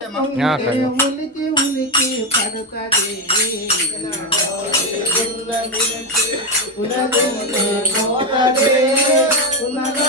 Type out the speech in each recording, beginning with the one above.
ఉలికి ఉలికి పడుతుంది ఉన్నది ఉన్నది ఉన్నది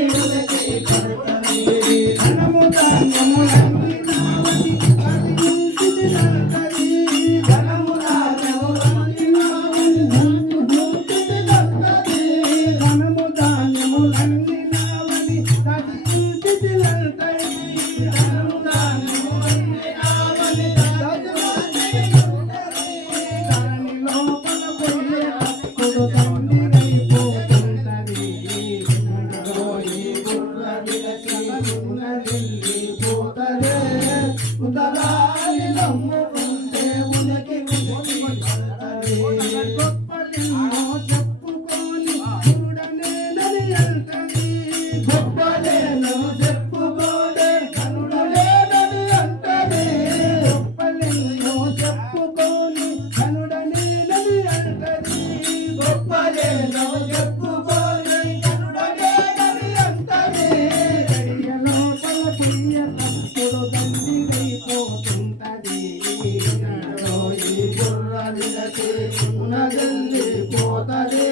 ఉన్నదల్లి పోతదే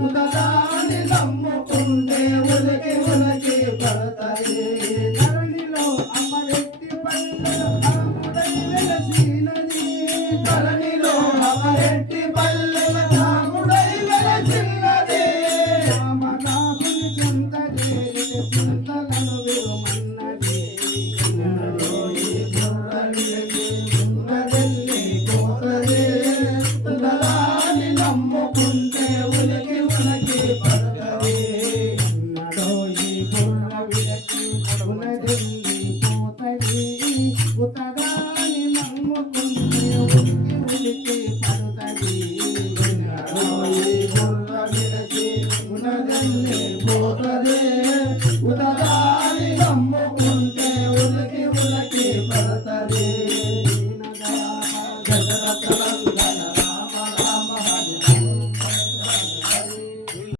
ఉదలాన్ని నమ్ముకుంటే ఉలకి ఉలకి పడతాయి ధరణిలో పోతదే ఉదరాని నమ్ముకుంటే ఉలికి ఉలికి పడతదే. జగరతల